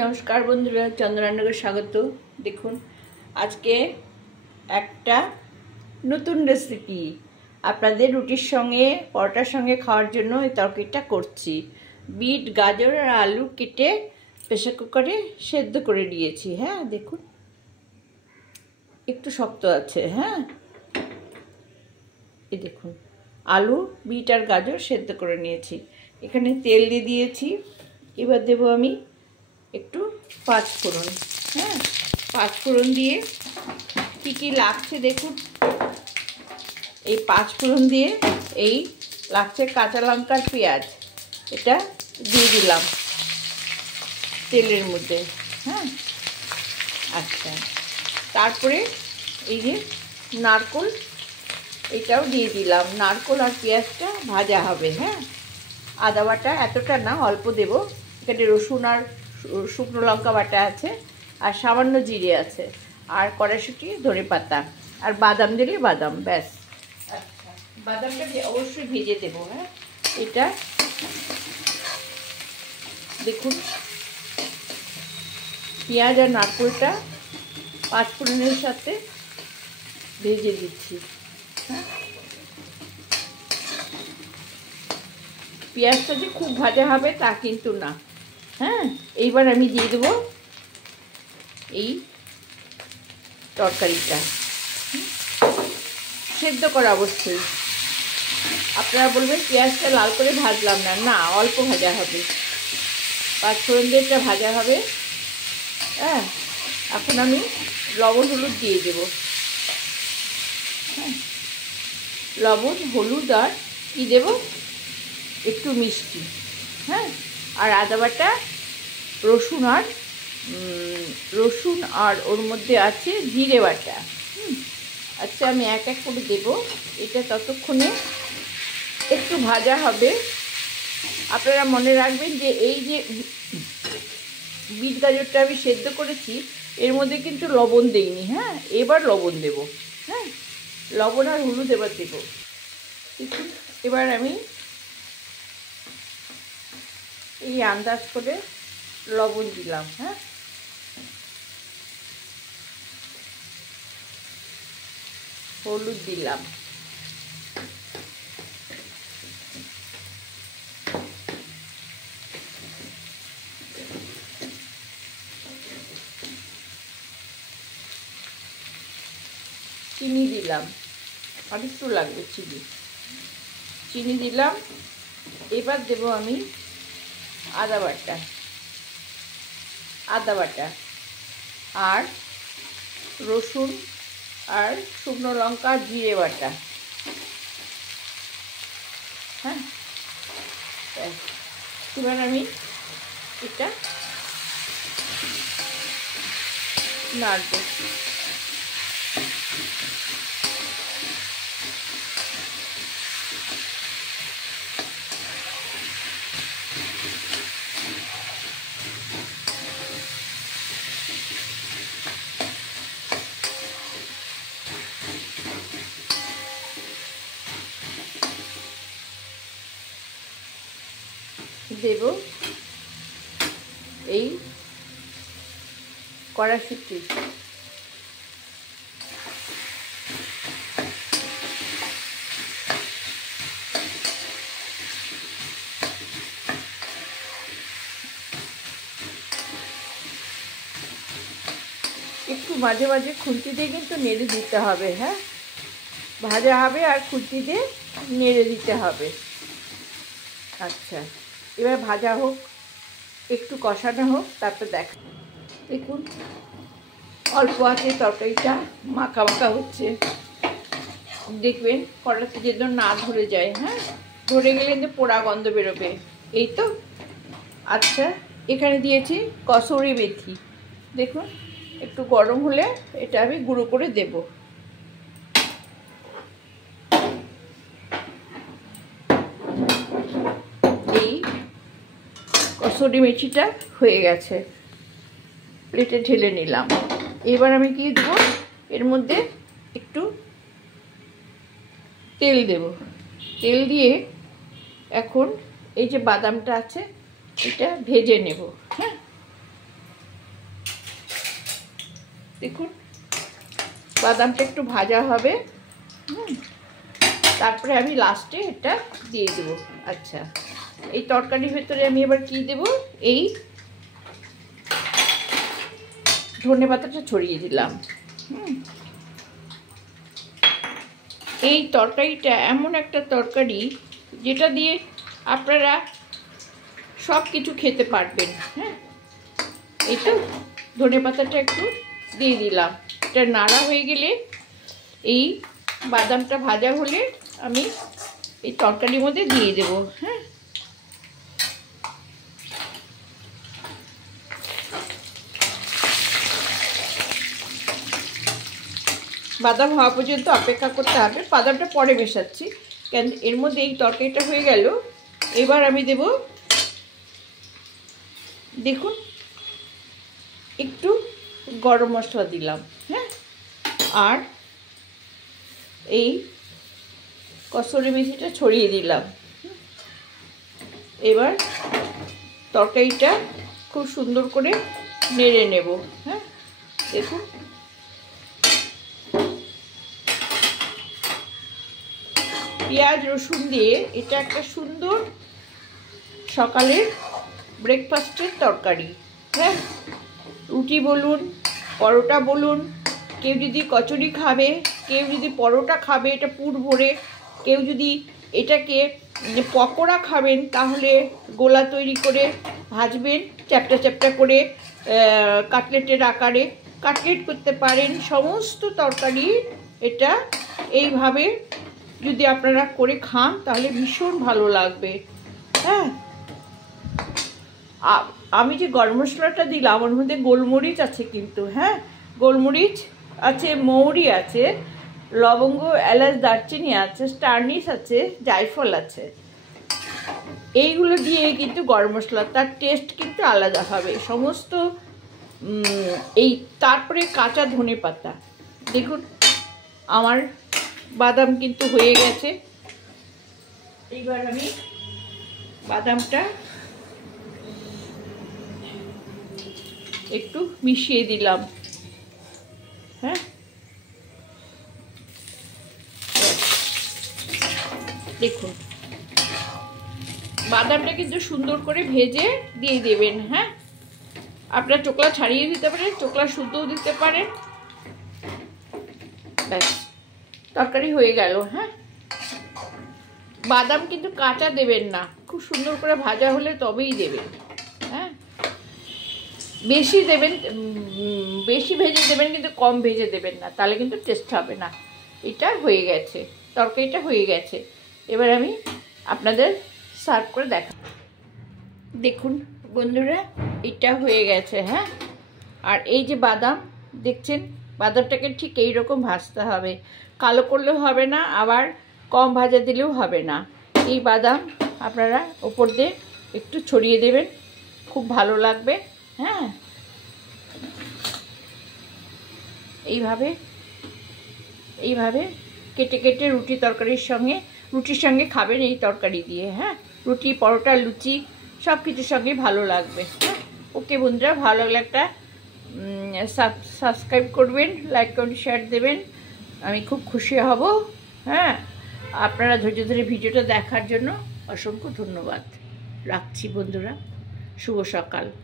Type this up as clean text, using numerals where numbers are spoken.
নমস্কার বন্ধুরা, চন্দ্রানগর স্বাগত। দেখুন আজকে একটা নতুন রেসিপি আপনাদের রুটির সঙ্গে পরোটার সঙ্গে খাওয়ার জন্য এই তরকারিটা করছি। বিট, গাজর আর আলু কেটে প্রেসার কুকারে সেদ্ধ করে নিয়েছি। হ্যাঁ দেখুন, একটু শক্ত আছে। হ্যাঁ, এই দেখুন আলু, বিট আর গাজর সেদ্ধ করে নিয়েছি। এখানে তেল দিয়ে দিয়েছি। এবার দেবো আমি একটু পাঁচফোড়ন। হ্যাঁ, পাঁচফোড়ন দিয়ে কি কি লাগছে দেখুন। এই পাঁচফোড়ন দিয়ে এই লাগছে কাঁচা লঙ্কার পেঁয়াজ, এটা দিয়ে দিলাম তেলের মধ্যে। হ্যাঁ, আচ্ছা, তারপরে এই যে নারকোল, এটাও দিয়ে দিলাম। নারকোল আর পেঁয়াজটা ভাজা হবে। হ্যাঁ, আদা বাটা এতটা না, অল্প দেব। এখানে রসুন আর শুকনো লঙ্কা বাটা আছে, আর সামান্য জিরে আছে, আর কড়াইশুঁটি, ধনেপাতা, আর বাদাম দিলে বাদাম, ব্যাস। আচ্ছা, বাদামটা অবশ্যই ভেজে দেবো। হ্যাঁ, এটা দেখুন পেঁয়াজ আর নারকেলটা পাঁচফোড়নের সাথে ভেজে দিচ্ছি। হ্যাঁ, পেঁয়াজটা যে খুব ভাজা হবে তা কিন্তু না। হ্যাঁ, এইবার আমি দিয়ে দেবো এই তরকারিটা, সেদ্ধ করা অবশ্যই। আপনারা বলবেন পেঁয়াজটা লাল করে ভাজলাম না, না, অল্প ভাজা হবে, পাঁচফোড়ন দিয়ে এটা ভাজা হবে। হ্যাঁ, এখন আমি লবণ হলুদ দিয়ে দেব। হ্যাঁ, লবণ হলুদ আর কী দেব, একটু মিষ্টি। হ্যাঁ, আর আদা বাটা, রসুন আর ওর মধ্যে আছে জিরে বাটা। আচ্ছা, আমি এক এক করে দেবো। এটা ততক্ষণে একটু ভাজা হবে। আপনারা মনে রাখবেন যে এই যে বিট গাজরটা আমি সেদ্ধ করেছি, এর মধ্যে কিন্তু লবণ দেইনি। হ্যাঁ, এবার লবণ দেব। হ্যাঁ, লবণ আর হলুদ এবার দেব। এবার আমি এই আন্দাজ করে লবণ দিলাম। হ্যাঁ, হলুদ দিলাম, চিনি দিলাম, আর একটু লাগবে চিনি দিলাম। এবার দেব আমি আদা বাটা আর রসুন আর শুকনো লঙ্কা, জিরে বাটা। হ্যাঁ, এবার আমি এটা নাড়ব। দেব এই কড়াইশুঁটি, একটু মাঝে মাঝে খুন্তি দিয়ে কিন্তু নেড়ে দিতে হবে। হ্যাঁ, ভাজা হবে আর খুন্তি দিয়ে নেড়ে দিতে হবে। আচ্ছা, এবার ভাজা হোক, একটু কষানো হোক, তারপর দেখুন অল্প আছে তরকারিটা মাখা মাখা হচ্ছে। দেখবেন কড়াতে যেন না ধরে যায়। হ্যাঁ, ধরে গেলে কিন্তু পোড়া গন্ধ বেরোবে। এই তো। আচ্ছা, এখানে দিয়েছি কসুরি মেথি। দেখুন একটু গরম হলে এটা আমি গুঁড়ো করে দেব। এই কসুরি মেথিটা হয়ে গেছে, প্লেটে ঢেলে নিলাম। এবার আমি কি দেবো, এর মধ্যে একটু তেল দেব। তেল দিয়ে এখন এই যে বাদামটা আছে এটা ভেজে নেব। হ্যাঁ, দেখুন বাদামটা একটু ভাজা হবে, তারপরে আমি লাস্টে এটা দিয়ে দেব। আচ্ছা, এই তরকারির ভেতরে আমি এবার কি দেব, এই ধনেপাতাটা ছড়িয়ে দিলাম। এই তরকারিটা এমন একটা তরকারি যেটা দিয়ে আপনারা সব কিছু খেতে পারবেন। হ্যাঁ, এই তো ধনেপাতাটা একটু দিয়ে দিলাম। এটা নাড়া হয়ে গেলে, এই বাদামটা ভাজা হলে আমি এই তরকারির মধ্যে দিয়ে দেব। হ্যাঁ, বাদাম হওয়া পর্যন্ত অপেক্ষা করতে হবে। বাদামটা পরে মেশাচ্ছি, কেন এর মধ্যে এই তরকারিটা হয়ে গেল। এবার আমি দেব, দেখুন একটু গরম মশলা দিলাম। হ্যাঁ, আর এই কসুরি মেথিটা ছড়িয়ে দিলাম। এবার তরকারিটা খুব সুন্দর করে নেড়ে নেব। হ্যাঁ, দেখুন পেঁয়াজ রসুন দিয়ে এটা একটা সুন্দর সকালের ব্রেকফাস্টের তরকারি। হ্যাঁ, রুটি বলুন, পরোটা বলুন, কেউ যদি কচুরি খাবে, কেউ যদি পরোটা খাবে এটা পুর ভরে, কেউ যদি এটাকে পকোড়া খাবেন তাহলে গোলা তৈরি করে ভাজবেন চ্যাপটা চ্যাপটা করে, কাটলেটের আকারে কাটলেট করতে পারেন। সমস্ত তরকারি এটা এইভাবে যদি আপনারা করে খান তাহলে ভীষণ ভালো লাগবে। হ্যাঁ, আমি যে গরম মশলাটা দিলাম ওর মধ্যে গোলমরিচ আছে কিন্তু। হ্যাঁ, গোলমরিচ আছে, মৌরি আছে, লবঙ্গ, এলাচ, দারচিনি আছে, স্টারনিস আছে, জায়ফল আছে। এইগুলো দিয়ে কিন্তু গরম মশলা, তার টেস্ট কিন্তু আলাদা হবে সমস্ত। এই তারপরে কাঁচা ধনে পাতা। দেখুন আমার বাদাম কিন্তু হয়ে গেছে। এইবার আমি বাদামটা একটু মিশিয়ে দিলাম। হ্যাঁ, দেখুন বাদামটা কিন্তু সুন্দর করে ভেজে দিয়ে দেবেন। হ্যাঁ, আপনারা চোকলা ছাড়িয়ে দিতে পারেন, চোকলা শুদ্ধও দিতে পারেন। ব্যাস, তরকারি হয়ে গেল। হ্যাঁ, বাদাম কিন্তু কাঁচা দেবেন না, খুব সুন্দর করে ভাজা হলে তবেই দেবেন। হ্যাঁ, বেশি দেবেন, বেশি ভেজে দেবেন কিন্তু কম ভেজে দেবেন না, তাহলে কিন্তু টেস্ট হবে না। এটা হয়ে গেছে, তরকারিটা হয়ে গেছে। এবার আমি আপনাদের সার্ভ করে দেখা। দেখুন বন্ধুরা, এটা হয়ে গেছে। হ্যাঁ, আর এই যে বাদাম দেখছেন, বাদামটাকে ঠিক এইরকম ভাজতে হবে, কালো করলেও হবে না, আবার কম ভাজা দিলেও হবে না। এই বাদাম আপনারা ওপর দিয়ে একটু ছড়িয়ে দেবেন, খুব ভালো লাগবে। হ্যাঁ, এইভাবে এইভাবে কেটে কেটে রুটির সঙ্গে খাবেন এই তরকারি দিয়ে। হ্যাঁ, রুটি, পরোটা, লুচি সব কিছুর সঙ্গে ভালো লাগবে। হ্যাঁ, ওকে বন্ধুরা, ভালো লাগলে একটা সাবস্ক্রাইব করবেন, লাইক করবেন, শেয়ার দেবেন, আমি খুব খুশি হব। হ্যাঁ, আপনারা ধৈর্য ধরে ভিডিওটা দেখার জন্য অসংখ্য ধন্যবাদ। রাখছি বন্ধুরা, শুভ সকাল।